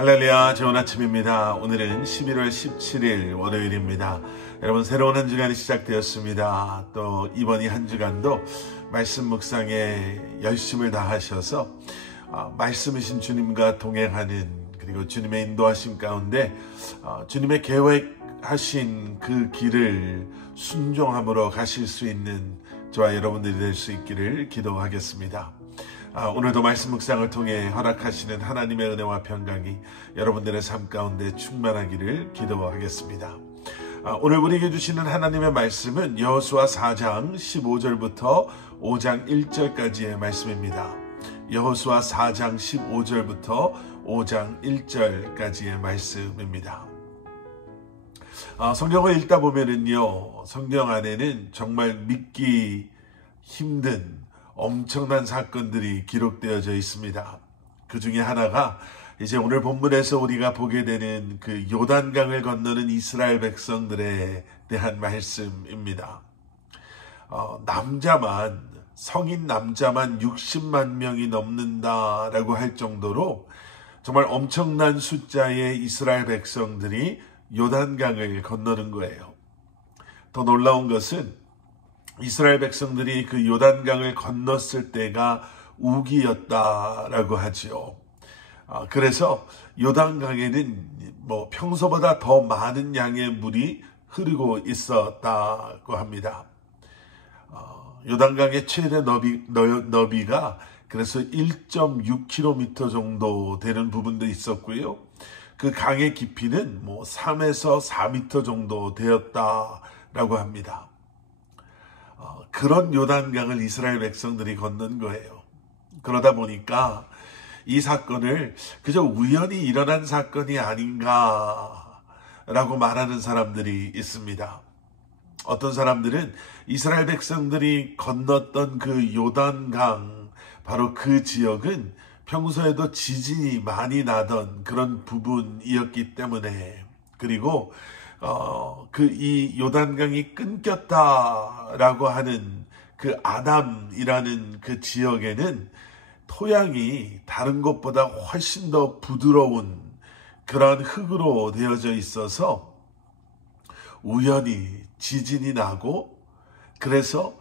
할렐루야, 좋은 아침입니다. 오늘은 11월 17일 월요일입니다. 여러분, 새로운 한 주간이 시작되었습니다. 또 이번 한 주간도 말씀 묵상에 열심을 다하셔서 말씀이신 주님과 동행하는, 그리고 주님의 인도하심 가운데 주님의 계획하신 그 길을 순종함으로 가실 수 있는 저와 여러분들이 될 수 있기를 기도하겠습니다. 오늘도 말씀 묵상을 통해 허락하시는 하나님의 은혜와 평강이 여러분들의 삶 가운데 충만하기를 기도하겠습니다. 오늘 우리에게 주시는 하나님의 말씀은 여호수아 4장 15절부터 5장 1절까지의 말씀입니다. 여호수아 4장 15절부터 5장 1절까지의 말씀입니다. 성경을 읽다 보면은요, 성경 안에는 정말 믿기 힘든 엄청난 사건들이 기록되어져 있습니다. 그 중에 하나가 이제 오늘 본문에서 우리가 보게 되는 그 요단강을 건너는 이스라엘 백성들에 대한 말씀입니다. 성인 남자만 60만 명이 넘는다라고 할 정도로 정말 엄청난 숫자의 이스라엘 백성들이 요단강을 건너는 거예요. 더 놀라운 것은 이스라엘 백성들이 그 요단강을 건넜을 때가 우기였다라고 하죠. 그래서 요단강에는 평소보다 더 많은 양의 물이 흐르고 있었다고 합니다. 요단강의 최대 너비가 그래서 1.6km 정도 되는 부분도 있었고요. 그 강의 깊이는 3에서 4m 정도 되었다라고 합니다. 그런 요단강을 이스라엘 백성들이 건넌 거예요. 그러다 보니까 이 사건을 그저 우연히 일어난 사건이 아닌가라고 말하는 사람들이 있습니다. 어떤 사람들은 이스라엘 백성들이 건넜던 그 요단강, 바로 그 지역은 평소에도 지진이 많이 나던 그런 부분이었기 때문에, 그리고 이 요단강이 끊겼다라고 하는 그 아담이라는 그 지역에는 토양이 다른 곳보다 훨씬 더 부드러운 그런 흙으로 되어져 있어서 우연히 지진이 나고, 그래서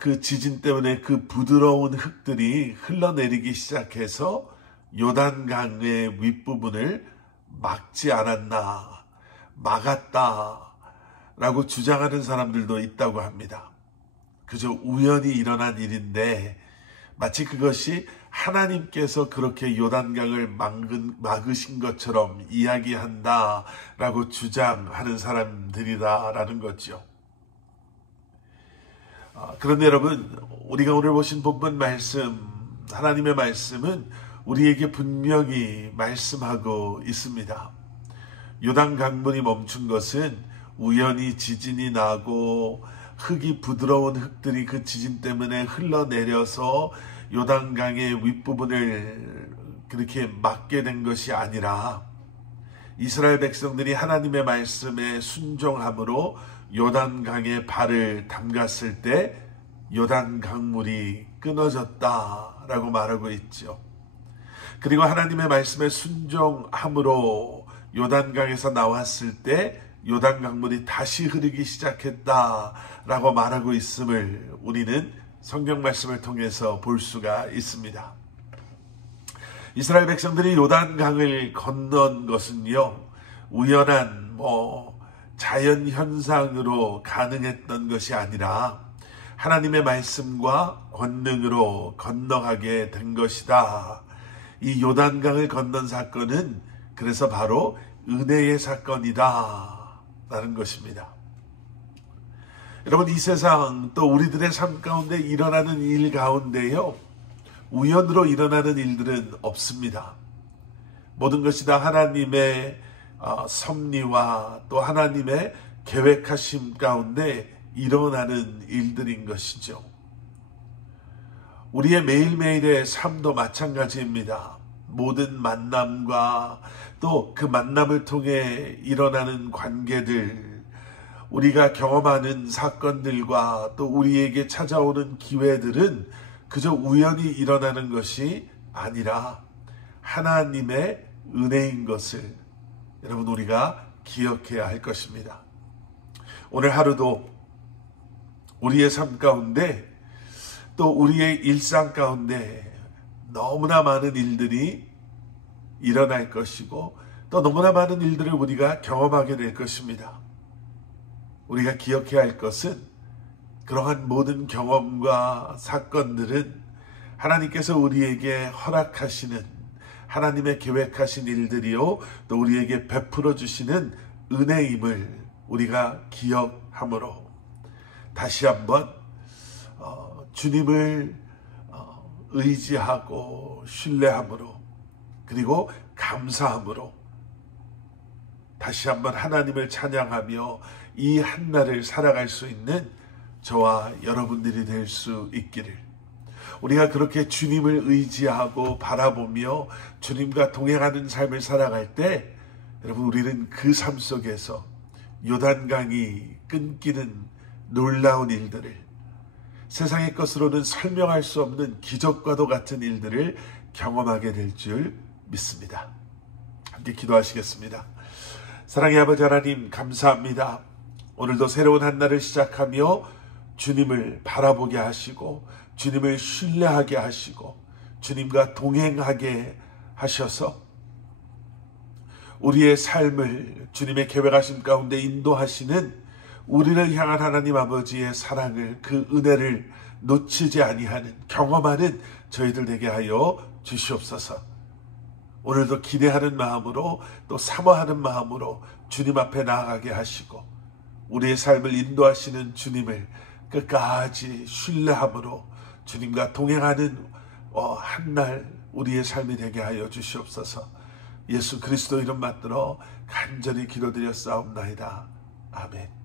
그 지진 때문에 그 부드러운 흙들이 흘러내리기 시작해서 요단강의 윗부분을 막았다라고 주장하는 사람들도 있다고 합니다. 그저 우연히 일어난 일인데 마치 그것이 하나님께서 그렇게 요단강을 막으신 것처럼 이야기한다라고 주장하는 사람들이다라는 거죠. 그런데 여러분, 우리가 오늘 보신 본문 말씀, 하나님의 말씀은 우리에게 분명히 말씀하고 있습니다. 요단 강물이 멈춘 것은 우연히 지진이 나고 흙이 부드러운 흙들이 그 지진 때문에 흘러내려서 요단강의 윗부분을 그렇게 막게 된 것이 아니라 이스라엘 백성들이 하나님의 말씀에 순종함으로 요단강에 발을 담갔을 때 요단강물이 끊어졌다라고 말하고 있죠. 그리고 하나님의 말씀에 순종함으로 요단강에서 나왔을 때 요단강물이 다시 흐르기 시작했다라고 말하고 있음을 우리는 성경 말씀을 통해서 볼 수가 있습니다. 이스라엘 백성들이 요단강을 건넌 것은요, 우연한 자연현상으로 가능했던 것이 아니라 하나님의 말씀과 권능으로 건너가게 된 것이다. 이 요단강을 건넌 사건은 그래서 바로 은혜의 사건이다 라는 것입니다. 여러분, 이 세상 또 우리들의 삶 가운데 일어나는 일 가운데요, 우연으로 일어나는 일들은 없습니다. 모든 것이 다 하나님의 섭리와 또 하나님의 계획하심 가운데 일어나는 일들인 것이죠. 우리의 매일매일의 삶도 마찬가지입니다. 모든 만남과 또 그 만남을 통해 일어나는 관계들, 우리가 경험하는 사건들과 또 우리에게 찾아오는 기회들은 그저 우연히 일어나는 것이 아니라 하나님의 은혜인 것을 여러분 우리가 기억해야 할 것입니다. 오늘 하루도 우리의 삶 가운데 또 우리의 일상 가운데 너무나 많은 일들이 일어날 것이고 또 너무나 많은 일들을 우리가 경험하게 될 것입니다. 우리가 기억해야 할 것은 그러한 모든 경험과 사건들은 하나님께서 우리에게 허락하시는 하나님의 계획하신 일들이요 또 우리에게 베풀어 주시는 은혜임을 우리가 기억함으로 다시 한번 주님을 의지하고 신뢰함으로 그리고 감사함으로 다시 한번 하나님을 찬양하며 이 한날을 살아갈 수 있는 저와 여러분들이 될 수 있기를, 우리가 그렇게 주님을 의지하고 바라보며 주님과 동행하는 삶을 살아갈 때 여러분 우리는 그 삶 속에서 요단강이 끊기는 놀라운 일들을, 세상의 것으로는 설명할 수 없는 기적과도 같은 일들을 경험하게 될 줄 믿습니다. 함께 기도하시겠습니다. 사랑의 아버지 하나님, 감사합니다. 오늘도 새로운 한날을 시작하며 주님을 바라보게 하시고 주님을 신뢰하게 하시고 주님과 동행하게 하셔서 우리의 삶을 주님의 계획하심 가운데 인도하시는 우리를 향한 하나님 아버지의 사랑을, 그 은혜를 놓치지 아니하는, 경험하는 저희들 되게 하여 주시옵소서. 오늘도 기대하는 마음으로 또 사모하는 마음으로 주님 앞에 나아가게 하시고 우리의 삶을 인도하시는 주님을 끝까지 신뢰함으로 주님과 동행하는 한날 우리의 삶이 되게 하여 주시옵소서. 예수 그리스도 이름 받들어 간절히 기도드렸사옵나이다. 아멘.